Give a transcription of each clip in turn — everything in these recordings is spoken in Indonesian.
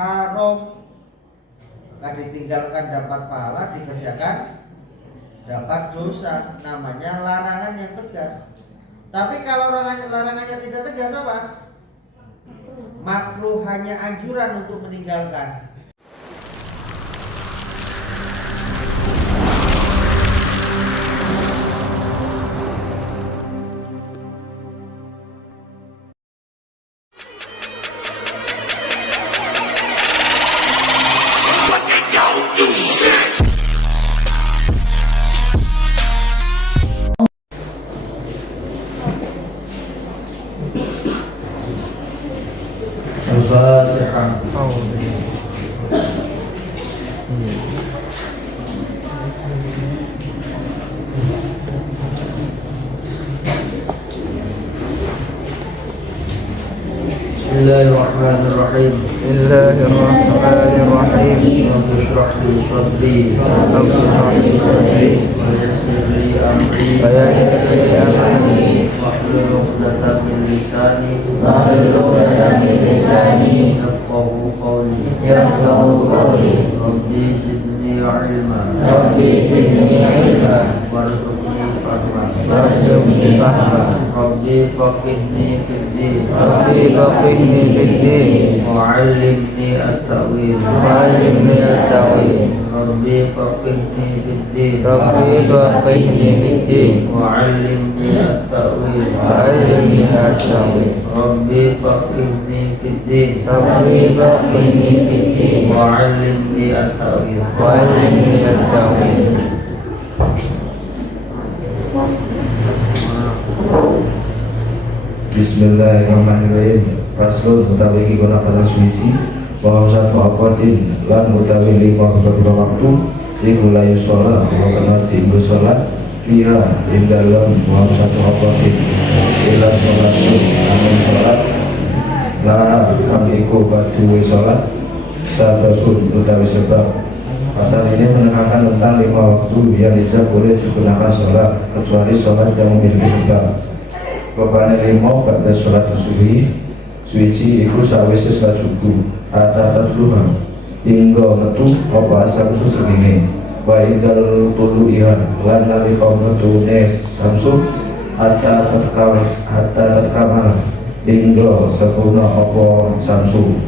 haram. Maka ditinggalkan dapat pahala, dikerjakan dapat dosa. Namanya larangan yang tegas. Tapi kalau larangannya tidak tegas apa? Makruh, hanya anjuran untuk meninggalkan. Al-Fatihah. Bismillahirrahmanirrahim. Bismillahirrahmanirrahim. Rabbi shrah li sadri Rabbi shrah li sadri wa yassir li amri wa yassir li amri wahlul 'uqdatam min lisani yafqahu qawli. Rabbi zidni ilma warzuqni fahma. Rabbi faqihni fid din wa 'allimni at-ta'wil. Rabbi faqihni fid din wa 'allimni at-ta'wil. Rabbi faqihni fid din wa 'allimni at-ta'wil. Bismillahirrahmanirrahim. Faslun utawi iki guna fasal suci wa satu aqatin lan utawi 5 beberapa waktu iku layu sholat wa kena dienggo sholat fiha ing dalem wa satu aqatin ila sholat amin sholat la kang iku kaduwe sholat sababun utawi sebab. Pasal ini menerangkan tentang 5 waktu yang tidak boleh digunakan sholat kecuali sholat yang memiliki sebab. Bapane 5 pada sholat subuh suci iku sawise sholat subuh atatat luha hingga metu apa samsu segini wa indal tulu ihan lan nalika metune samsu hatta tatkala hingga sempurna apa samsu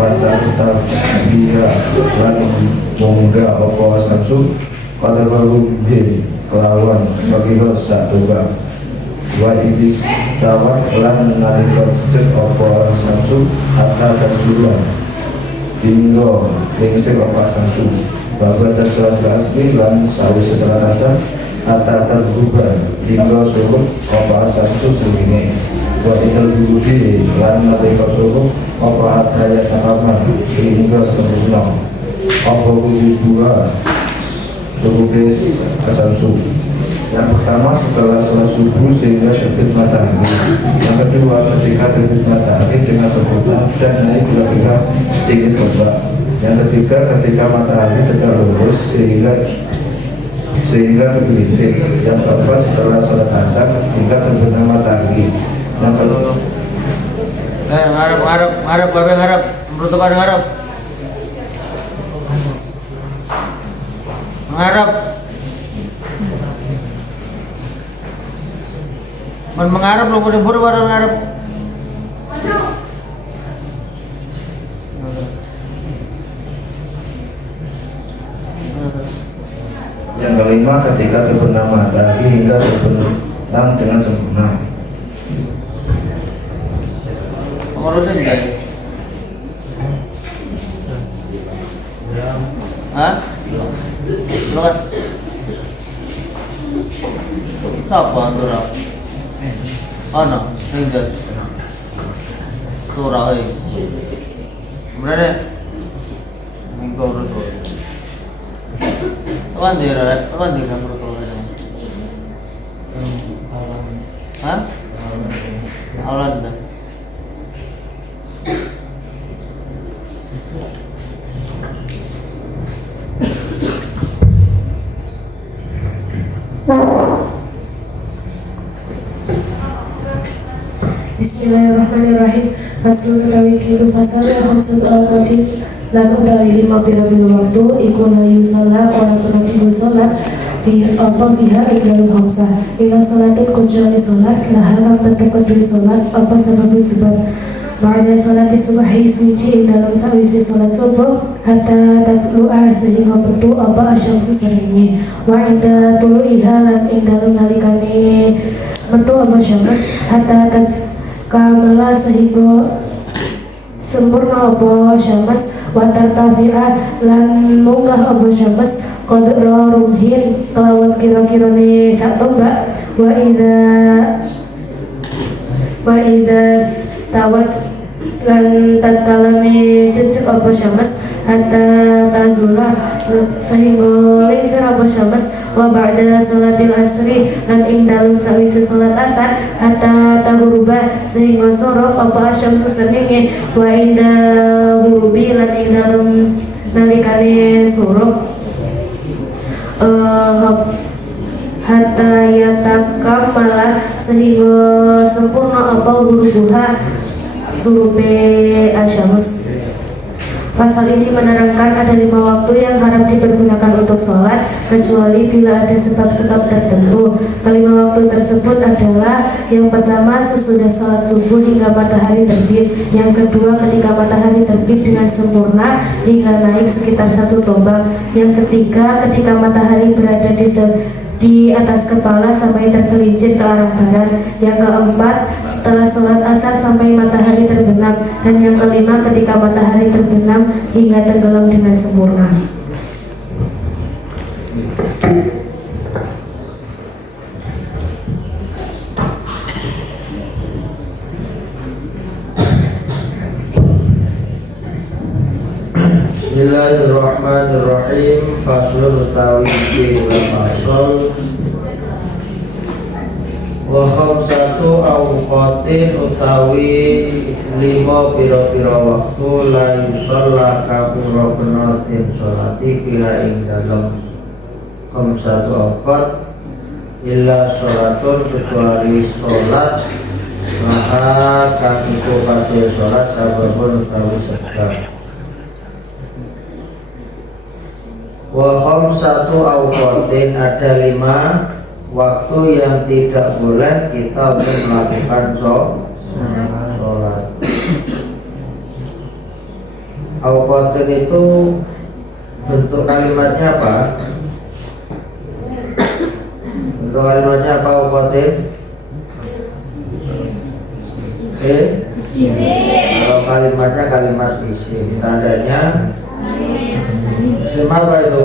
wa tafiya lan munggah apa samsu pada baru kelawan bagi sak doga wa idis tawat lan nalika cecek apa samsu hatta tazulan hingga lingsir apa samsu bahwa tersurat asli lan sawise salat asar hatta terubah hingga suruh apa samsu segini wa idal gurubi lan nalika suruh apa hatta ya takamal hingga sempurna apa gurubuha suruh bes kasamsu. Yang pertama setelah sholat subuh sehingga terbit matahari. Yang kedua ketika terbit matahari dengan sempurna dan naik ketika sedikit ombak. Yang ketiga ketika matahari tegak lurus sehingga tergelincir. Yang keempat setelah sholat asar hingga terbenam matahari. Yang kelima mengharap lu boleh baru mengharap. Yang kelima ketika terbenam matahari hingga terbenam dengan sempurna. Mengurusin enggak? Hah? Silakan. Siapa antara? Ano? Tinggal. Surah ini. Kemudian minggu itu. Kapan dia kamu tuh? Hah? Alat dah. Bismillahirrahmanirrahim. Rasul utawi kitu fasal hamsatu awqatin lan utawi 5 pira-pira waktu iku layu salat ora pernah tiba salat fiha ing dalam hamsah ila salatun kecuali salat laha kang tetep kedue salat apa sebab Ma'ada salati subahi suci ing dalam sawise salat subuh hatta tatlu'a sehingga metu apa asyamsu seringnya wa inda tulu'iha lan ing dalam nalikane metu apa syams hatta kamala sehingga sempurna apa syams wa tartafi'a lan munggah apa syams qadra rumhin kelawan kira-kirane sak tombak wa idza tawat lan tatkalane cecek apa syams hatta tazula sehingga lengser apa syams wa ba'da sholatil asri lan ing dalem sawise salat asar hatta taghuruba sehingga sorok apa syams sesenge wa inda ghurubi lan ing dalem nalikane sorok hatta yatakamala sehingga sempurna apa gurubuha surupe asyams. Pasal ini menerangkan ada 5 waktu yang haram dipergunakan untuk sholat kecuali bila ada sebab-sebab tertentu. Kelima waktu tersebut adalah yang pertama sesudah sholat subuh hingga matahari terbit, yang kedua ketika matahari terbit dengan sempurna hingga naik sekitar 1 tombak, yang ketiga ketika matahari berada di atas kepala sampai tergelincir ke arah barat, yang keempat setelah sholat asar sampai matahari terbenam, dan yang kelima ketika matahari terbenam hingga tenggelam dengan sempurna. Bismillahirrahmanirrahim. Faslun utawi iki fasal wa khamsatu awqatin utawi 5 pira-pira waktu la yusalla kabura penatin sholati fiha ing dalam khamsatu awqat illa sholatun kecuali sholat maha kang iku kadhe sholat sababun utawi sebab. Wa khamsatu awqatin ada 5 waktu yang tidak boleh kita untuk melakukan sholat. Awqatin itu bentuk kalimatnya apa? Bentuk kalimatnya apa awqatin? Kalau kalimatnya kalimat isim, tandanya isim apa itu?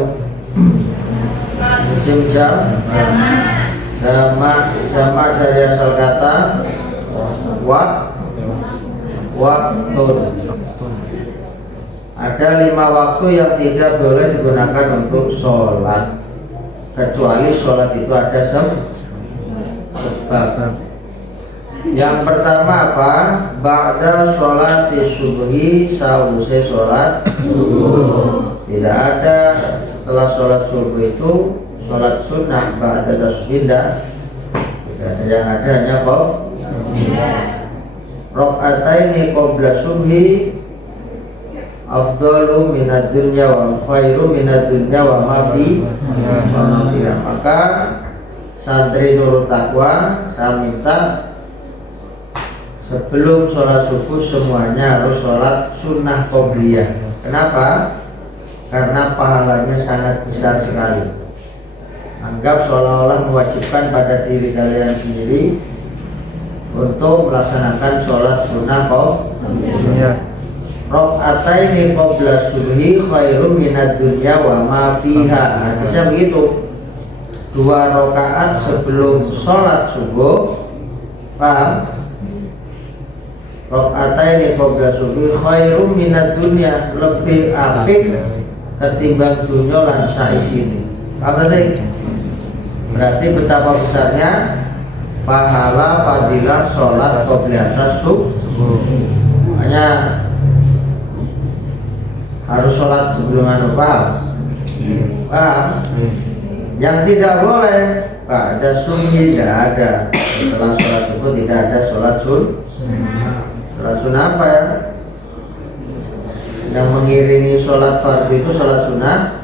Isim jamak dari asal kata waktun. Ada 5 waktu yang tidak boleh digunakan untuk sholat kecuali sholat itu ada sebab. Yang pertama apa? Ba'da sholat subuhi, sause sholat subuh. Tidak ada setelah sholat subuh itu sholat sunnah ba'da tasbih, tidak ada. Yang ada hanya rakaataini qabla subhi afdalu minad dunya wa khairu minad dunya wa ma fiha. Maka santri Nurul Taqwa saya minta sebelum sholat subuh semuanya harus sholat sunnah qobliyah. Kenapa? Karena pahalanya sangat besar sekali. Anggap seolah-olah mewajibkan pada diri kalian sendiri untuk melaksanakan sholat sunnah qobliyah. Rakaataini qabla subhi khairum minad dunya wa ma fiha. Hadisnya begitu. 2 rakaat sebelum sholat subuh, paham? Rakaataini qabla subhi khairum minad dunya, lebih apik ketimbang dunia lan saisine. Apa sih? Berarti betapa besarnya pahala fadilah sholat qobliyah subuh. Makanya harus sholat sebelum paham? Yang tidak boleh ba'da subhi tidak ada. Setelah sholat subuh tidak ada sholat sunnah Sholat sunnah apa ya? Yang mengiringi sholat fardu itu sholat sunnah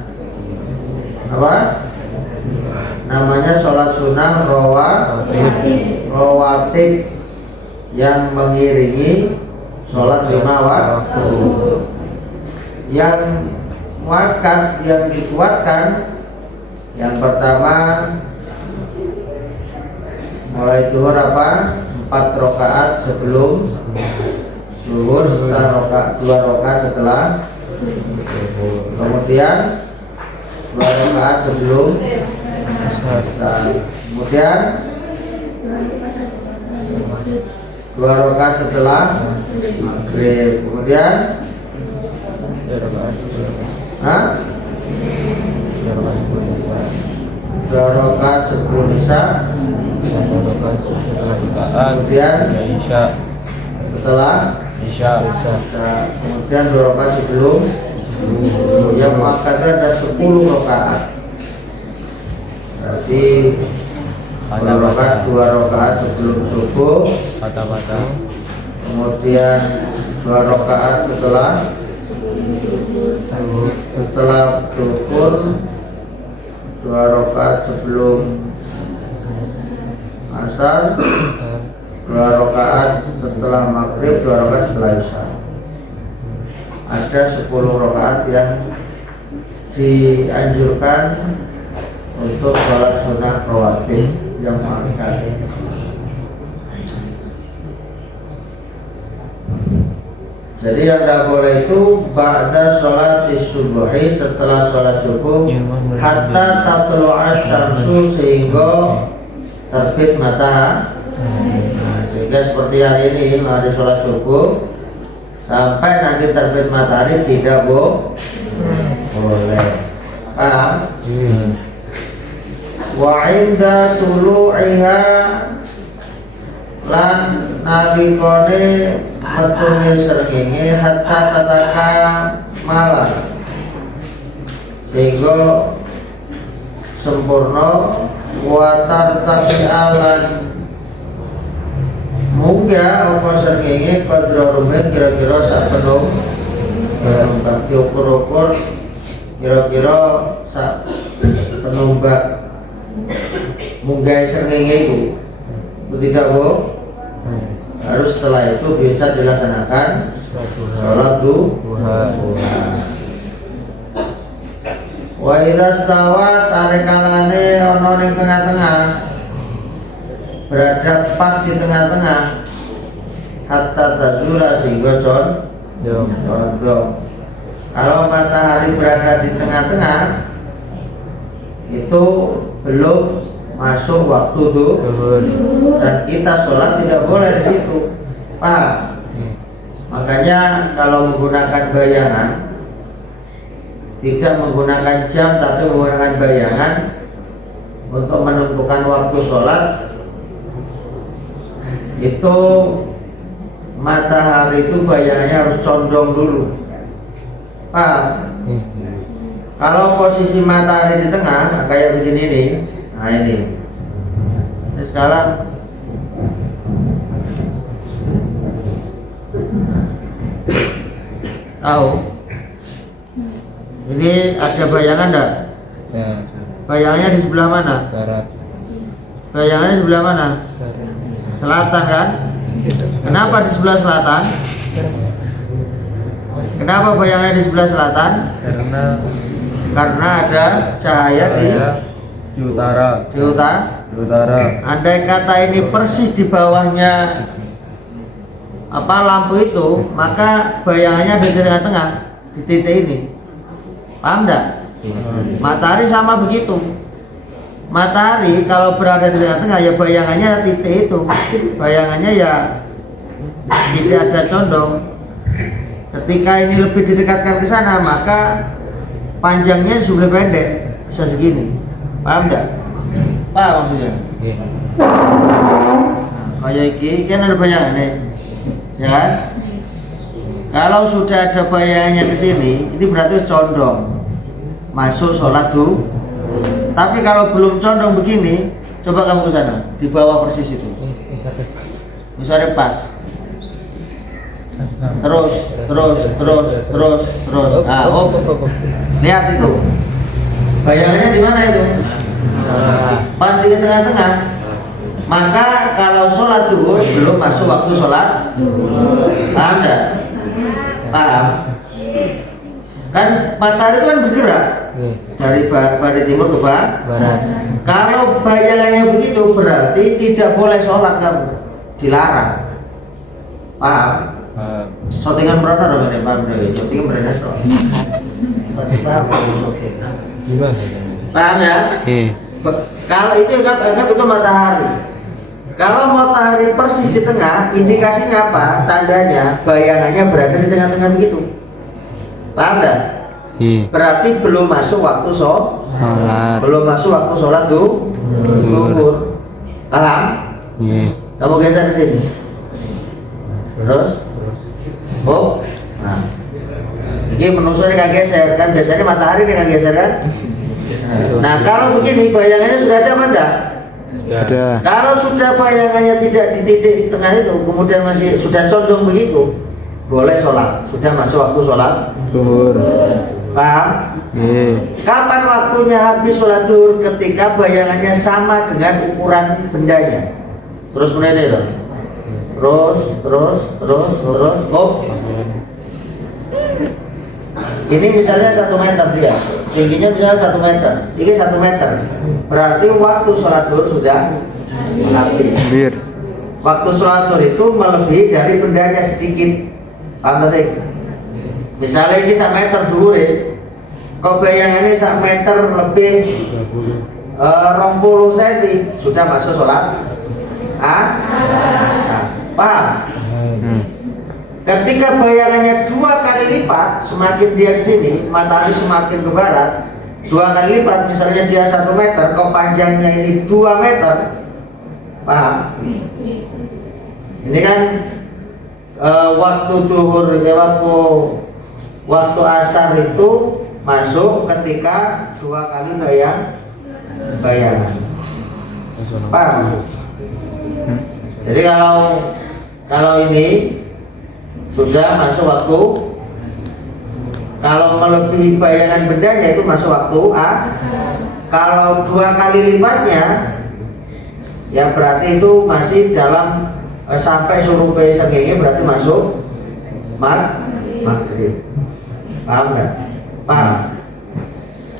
apa? Namanya sholat sunnah rawatib yang mengiringi sholat 5 waktu. Yang wakat yang dikuatkan, yang pertama mulai zuhur apa? 4 rakaat sebelum zuhur, setelah 2 rakaat setelah, kemudian 2 rakaat sebelum asar, kemudian 2 rakaat setelah maghrib, kemudian 2 rakaat sebelum isya, kemudian setelah isya, kemudian 2 rakaat sebelum. Yang makanya ada 10 rakaat. Berarti 2 rakaat sebelum subuh, kemudian 2 rakaat setelah zuhur, 2 rakaat sebelum asar, 2 rakaat setelah maghrib, 2 rakaat setelah isya. Ada 10 rakaat yang dianjurkan untuk sholat sunnah rawatib yang mengangkat. Jadi yang tidak boleh itu ba'da sholat subuhi, setelah sholat subuh, hatta tatlu'a syamsu, sehingga terbit matahari. Sehingga seperti hari ini hari sholat subuh sampai nanti terbit matahari tidak boleh. Paham? Wa inda tulu'iha, lan nalikone metune srengenge, hatta tataka malam, sehingga sempurna, wa tartafi'alan munggah apa srengenge qadra rumen, kira-kira sak penuh bak diukur-ukur, kira-kira sak penumbak munggah srengenge itu tidak harus. Setelah itu bisa dilaksanakan sholat duha. Wa idza stawat, arekalane ana ning tengah-tengah, berada pas di tengah-tengah, hatta tazura, sehingga condong. Kalau matahari berada di tengah-tengah, itu belum masuk waktu zuhur, dan kita sholat tidak boleh di situ. Pak, makanya kalau menggunakan bayangan, tidak menggunakan jam tapi menggunakan bayangan untuk menentukan waktu sholat, itu matahari itu bayangannya harus condong dulu. Pak, kalau posisi matahari di tengah kayak begini nih, nah ini sekarang tahu ini ada bayangan enggak? Ya. Bayangannya di sebelah mana? Barat. Bayangannya di sebelah mana? Selatan kan? Kenapa di sebelah selatan? Kenapa bayangannya di sebelah selatan? Karena ada cahaya di utara. Di utara. Andai kata ini persis di bawahnya lampu itu, maka bayangannya di tengah-tengah di titik ini. Paham enggak? Matahari sama begitu. Matahari kalau berada di tengah-tengah, ya bayangannya titik itu. Bayangannya ya tidak ada condong. Ketika ini lebih didekatkan ke sana, maka panjangnya sudah pendek, bisa segini. Paham enggak? Paham maksudnya? Kayak iki kan ada bayangannya, ya kan? Kalau sudah ada bayangannya ke sini, ini berarti condong masuk sholat tuh. Tapi kalau belum condong begini, coba kamu ke sana, di bawah persis itu. Bisa pas. terus. Nah, lihat itu. Bayangannya di mana itu? Pas di tengah-tengah. Maka kalau sholat duhur belum masuk waktu sholat. Paham enggak? Paham? Kan matahari itu kan bergerak dari timur ke barat. Kalau bayangannya begitu berarti tidak boleh sholat kamu, dilarang. Paham? Shootingan berapa dong ini paham dari shootingan berapa dong? Paham? Paham ya? Kalau itu anggap itu matahari. Kalau matahari persis di tengah, indikasinya apa? Tandanya bayangannya berada di tengah-tengah begitu. Paham enggak? Berarti belum masuk waktu sholat. Belum masuk waktu sholat duhur. Paham? Kamu geser ke sini. Terus? Oh. Nah. Ini menusuknya nggak geser kan? Biasanya matahari nggak geser kan? Nah kalau begini bayangannya sudah ada apa enggak? Ada. Kalau sudah bayangannya tidak di titik tengah itu, kemudian masih sudah condong begitu, boleh sholat. Sudah masuk waktu sholat Duhur. Paham? Kapan waktunya habis sholat duhur? Ketika bayangannya sama dengan ukuran bendanya. Terus kemudian itu. Terus. Oh. Ini misalnya 1 meter dia. Tingginya misalnya 1 meter. Ini 1 meter. Berarti waktu sholat duhur sudah habis. Waktu sholat duhur itu melebihi dari bendanya sedikit. Paham sih? Misalnya ini 1 meter duhur ya. Kau bayangannya 1 meter lebih 20 cm sudah masuk sholat asar. Paham? Ketika bayangannya 2 kali lipat, semakin dia di sini, matahari semakin ke barat, 2 kali lipat, misalnya dia 1 meter, kau panjangnya ini 2 meter, paham? Ini kan waktu duhur, waktu asar itu masuk ketika 2 kali bayangan. Paham? Jadi kalau ini sudah masuk waktu, kalau melebihi bayangan bendanya itu masuk waktu kalau 2 kali lipatnya ya berarti itu masih dalam sampai surupai sengenge berarti masuk maghrib. Paham nggak? Paham?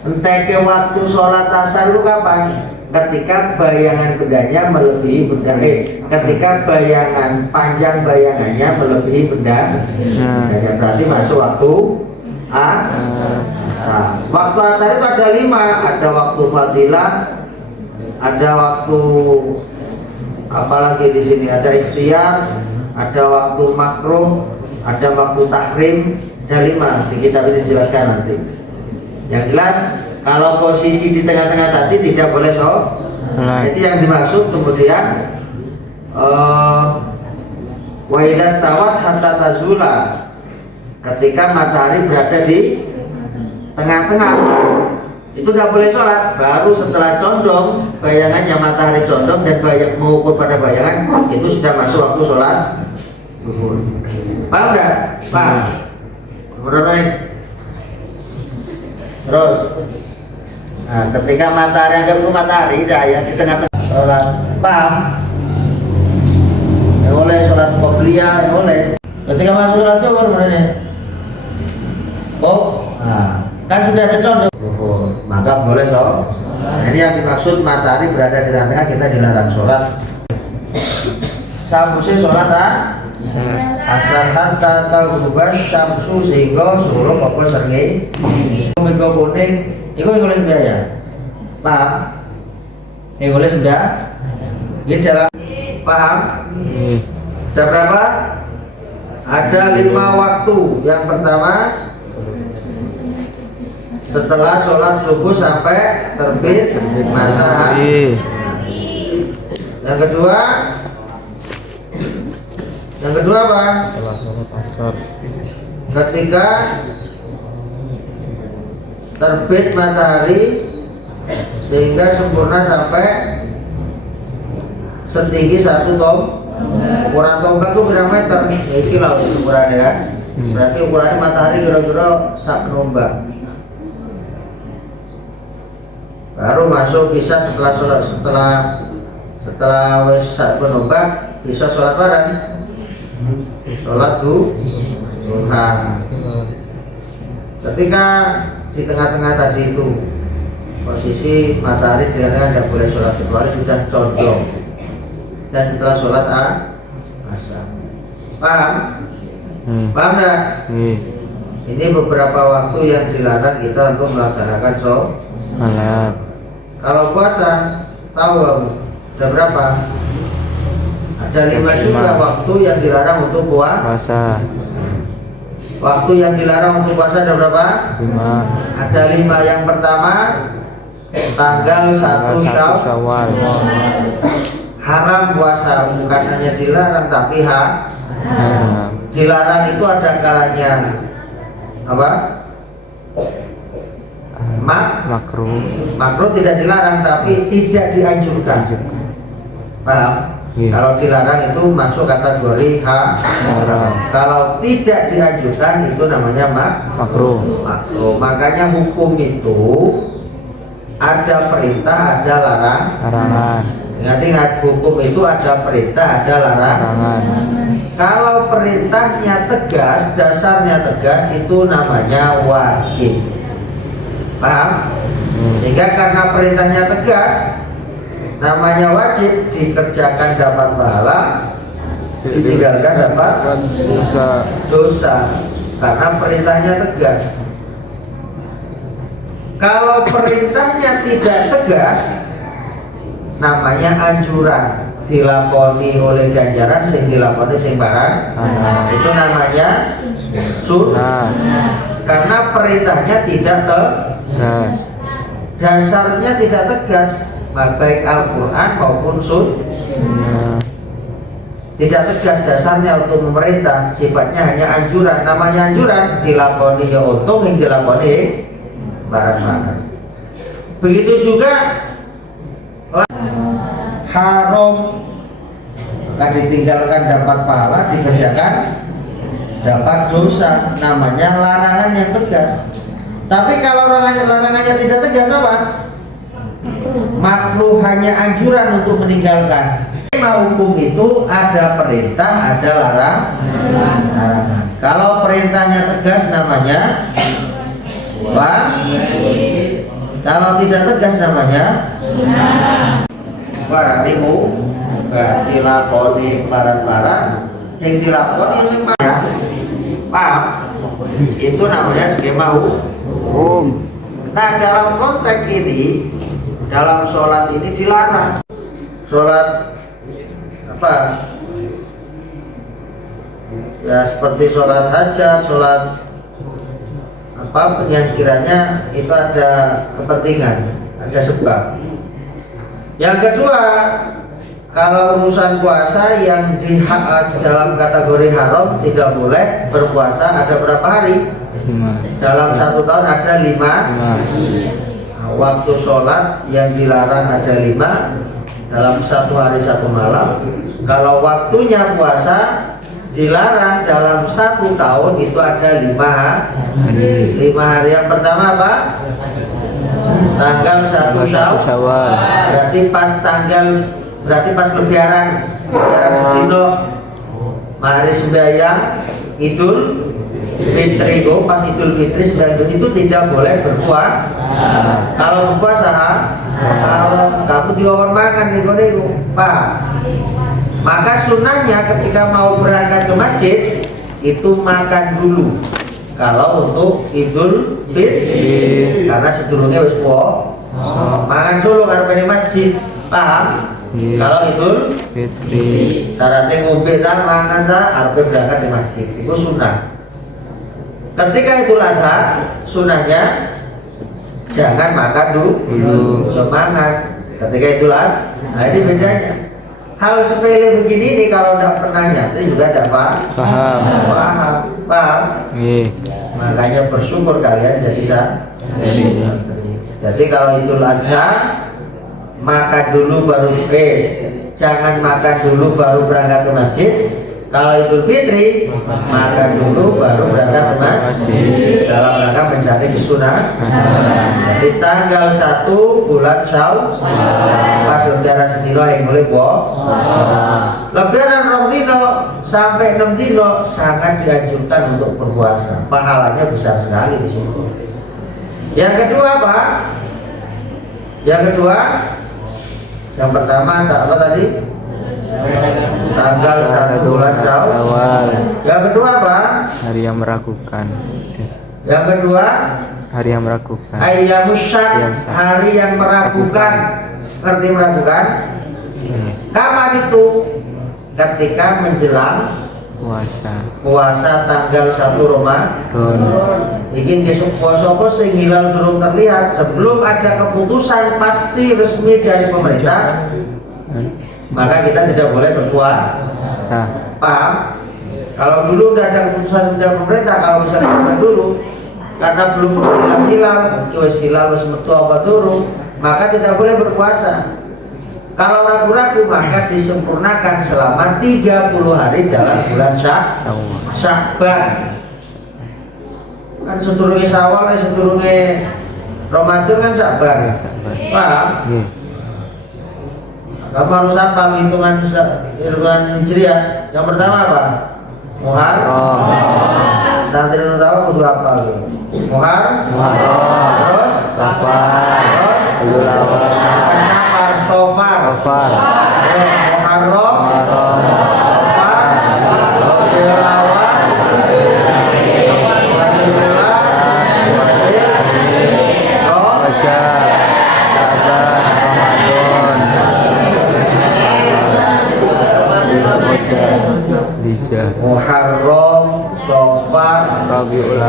Enteke waktu sholat asar itu kapan? Ketika bayangan bendanya melebihi benda ketika bayangan panjang bayangannya melebihi bendanya berarti masuk waktu asar. Waktu asar itu ada 5, ada waktu fadilah, ada waktu apalagi di sini ada ikhtiar, ada waktu makruh, ada waktu tahrim, ada 5. Di kitab ini dijelaskan nanti. Yang jelas kalau posisi di tengah-tengah tadi tidak boleh sholat. Itu yang dimaksud. Kemudian wa idza stawat hatta tazula, ketika matahari berada di tengah-tengah itu tidak boleh sholat. Baru setelah condong bayangannya, matahari condong dan mengukur pada bayangan, itu sudah masuk waktu sholat duhur. Paham enggak? Paham? Kemudian terus ketika matahari, anggap itu matahari cahaya di tengah-tengah sholat, paham? Ya boleh sholat qobliyah, ya boleh. Ketika masuk sholat duhur kemudian kan sudah ada condong, maka boleh sholat. Ini yang dimaksud matahari berada di tengah-tengah, kita dilarang sholat. Samsuse sholat asar hatta taghruba syamsu, sehingga suruh apa srengenge minggu kuning itu yang oleh biaya. Paham? Yang oleh sudah ini dalam paham? Ada berapa? Ada 5 waktu. Yang pertama setelah sholat subuh sampai terbit matahari. Yang kedua apa? Setelah sholat asar. Ketika terbit matahari sehingga sempurna sampai setinggi 1 Ukuran tombak itu berapa meter? Ya iki lah ukurannya kan. Berarti ukurannya matahari kira-kira sak nombak. Baru masuk bisa setelah sholat setelah wes sak nombak bisa sholat bareng. Sholat duha. Ketika di tengah-tengah tadi itu posisi matahari dikatakan tidak boleh sholat kecuali sudah condong dan setelah sholat asar. Paham? Paham dah? Ini beberapa waktu yang dilarang kita untuk melaksanakan Salat. Kalau puasa tahu kamu ada berapa? Ada 5 juga waktu yang dilarang untuk Puasa. Waktu yang dilarang untuk puasa ada berapa? 5. Ada 5. Yang pertama tanggal 1 Syawal. Haram puasa, bukan hanya dilarang tapi dilarang itu ada kalanya apa? Makruh tidak dilarang tapi tidak dianjurkan. Paham? Kalau dilarang itu masuk kategori haram. Kalau tidak dianjurkan itu namanya makruh. Makanya hukum itu ada perintah, ada larangan. Ingat-ingat, hukum itu ada perintah, ada larangan. Kalau perintahnya tegas, dasarnya tegas, itu namanya wajib. Paham? Sehingga karena perintahnya tegas, namanya wajib, dikerjakan dapat pahala, ditinggalkan dapat dosa. Karena perintahnya tegas. Kalau perintahnya tidak tegas, namanya anjuran, dilakoni oleh ganjaran, sing dilakoni sing barang. Itu namanya sunnah. Karena perintahnya tidak tegas, dasarnya tidak tegas, baik Al-Quran maupun sunnah. Tidak tegas dasarnya untuk memerintah, sifatnya hanya anjuran. Namanya anjuran, dilakoni ya untung, yang dilakoni barang-barang. Begitu juga haram, maka ditinggalkan dapat pahala, dikerjakan dapat dosa. Namanya larangan yang tegas. Tapi kalau larangannya tidak tegas apa? Makruh, hanya anjuran untuk meninggalkan. Hukum itu ada perintah, ada larangan. Kalau perintahnya tegas namanya wajib. Kalau tidak tegas namanya baranimu gak dilakoni barang-barang yang dilakoni sing paham? Itu namanya skema hukum. Nah, dalam konteks ini, dalam sholat ini dilarang. Sholat apa? Ya seperti sholat hajat, sholat apa yang kiranya itu ada kepentingan, ada sebab. Yang kedua, kalau urusan puasa yang dalam kategori haram tidak boleh berpuasa ada berapa hari? 5. Dalam 1 tahun ada 5. Nah, waktu sholat yang dilarang ada 5 dalam 1 hari 1 malam. Kalau waktunya puasa dilarang dalam 1 tahun itu ada 5 hari. 5 hari yang pertama apa? Tanggal 1 Syawal. Berarti pas lebaran sedino, hari sembahyang Idul Fitri. Pas Idul Fitri sembahyang itu tidak boleh berpuasa. Kalau berpuasa kalau kamu dilawan makan nih Pak. Maka sunnahnya ketika mau berangkat ke masjid itu makan dulu. Kalau untuk Idul Fitri, karena sedurunge wis mangan solo karepane masjid. Paham? Kalau Idul Fitri syaratnya ngombe ta mangan ta arep berangkat ke masjid. Itu sunnah. Ketika Idul Adha, sunnahnya jangan makan dulu, cuma makan. Ketika Idul Adha, nah ini bedanya. Hal sepele begini ini kalau tidak pernah nyantri juga tidak paham. Makanya bersyukur kalian jadi santri. Jadi kalau Idul Adha makan dulu baru jangan makan dulu baru berangkat ke masjid. Kalau Idul Fitri makan dulu baru berangkat ke masjid dalam rangka mencari kesunahan. Jadi tanggal 1 bulan Syawal pas lebaran sedino yang boleh lebaran rong dino sampai 6 dino sangat dianjurkan untuk berpuasa. Pahalanya besar sekali di situ. Yang kedua apa? Yang kedua, yang pertama apa tadi? Tanggal 1 bulan Syawal. Yang kedua apa? Hari yang meragukan. Yang kedua, Hari yang meragukan. ayyamus syak, hari yang meragukan. Ngerti meragukan? Kapan itu? Ketika menjelang puasa tanggal 1 Ramadan. Ingin besok puasa apa sing hilal durung terlihat sebelum ada keputusan pasti resmi dari pemerintah, maka kita tidak boleh berpuasa. Paham? Kalau dulu udah ada keputusan dari pemerintah, kalau misalnya zaman dulu karena belum hilal, cuy hilal metu apa turun, maka tidak boleh berpuasa. Kalau ragu-ragu maka disempurnakan selama 30 hari dalam bulan Syakban. Kan sedurunge Syawal, sedurunge Ramadan kan Syakban. Paham? Kamu harus hafal hitungan Hijriah. Yang pertama apa? Muharram. Santri nu tahu kudu hafal. Muharram. Terus Safar. Terus Safar. Muharram. Safar. Rabiul Awal. Muharram, Safar, Rabiul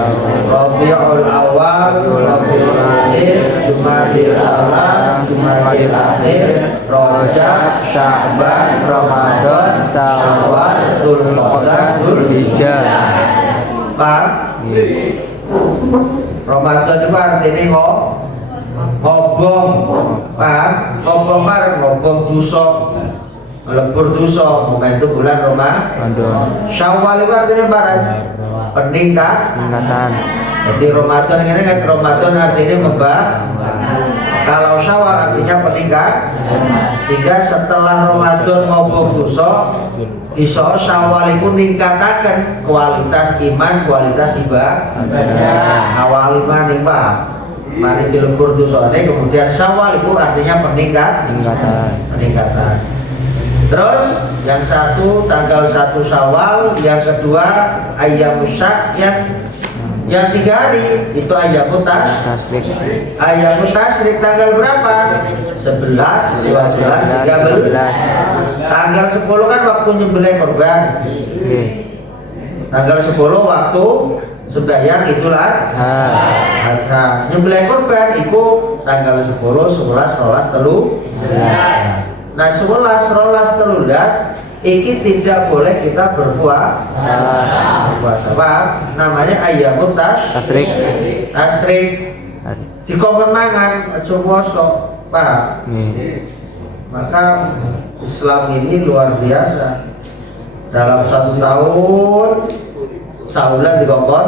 Awal, Rabiul Akhir, Jumadil Awal, Jumadil Akhir, Rajab, Sya'ban, Ramadan, Syawal, Dzulqa'dah, Dzulhijjah. Paham? Ramadan itu artinya ngobong. Paham? Ngobong bareng, ngobong dosa. Melebur dosa, momentum bulan Ramadan. Syawal itu artinya barang peningkatan. Jadi Ramadan ini kan Ramadan artinya kalau Syawal artinya peningkat. Sehingga setelah Ramadan ngobong dosa, iso Syawal itu meningkatkan kualitas iman, kualitas ibadah. Awal iman ibadah. Mari dilebur dosa ini, kemudian Syawal itu artinya peningkatan. Terus yang satu tanggal 1 Syawal, yang kedua ayyamus syak, yang 3 hari itu ayyamun tasyrik. Ayyamun tasyrik tanggal berapa? 11, 12, 13. Tanggal 10 kan waktu nyembelih korban. Tanggal 10 waktu sembahyang itulah adha. Nyembelih korban itu tanggal 10, 11, 12, 13. Nah 11, 12, 13 iki tidak boleh kita berpuasa. Paham? Namanya ayyamun tasyrik. Dikongkon mangan aja puasa. Paham? Maka Islam ini luar biasa. Dalam 1 tahun sahulan dikongkon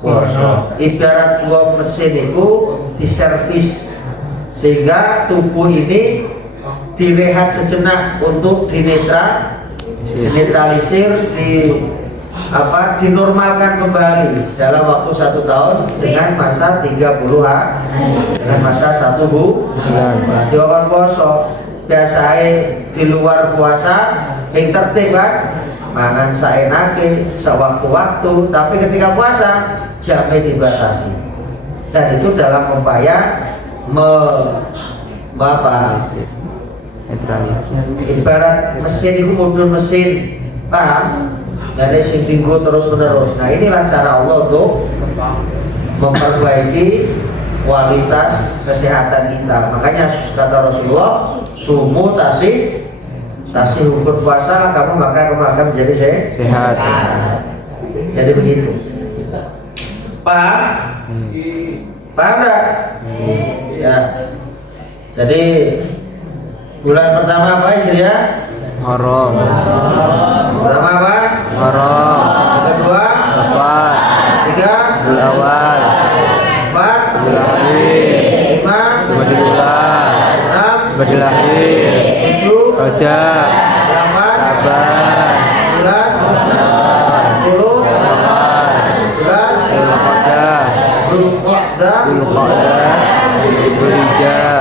puasa. Ibarat gua mesin itu diservis sehingga tubuh ini direhat sejenak untuk dinetralisir, dinormalkan kembali dalam waktu 1 tahun dengan masa 30 hari, dengan masa 1 bulan. Berarti orang puasa biasanya di luar puasa yang tertib kan, mangan saenake sewaktu-waktu, tapi ketika puasa jamnya dibatasi, dan itu dalam upaya ibarat mesin itu mundur mesin, paham? Dari sing tinggu terus menerus. Nah inilah cara Allah untuk memperbaiki kualitas kesehatan kita. Makanya kata Rasulullah, sumu tasih berpuasa kamu maka kamu akan menjadi sehat. Jadi begitu. Paham? Paham enggak? Ya. Jadi Bulan pertama apa Hijriah? Muharram. Pertama apa? Muharram. Yang kedua? Safar. Tiga? Rabiul Awal. Empat? Rabiul Akhir. Lima? Rabiul Ula. Enam? Rabiul Akhir. Tujuh? Rajab. Delapan? Saban. Sembilan? Sepuluh? Sebelas? Zulqa'dah. Zulqa'dah? Zulqa'dah. Dzulhijjah.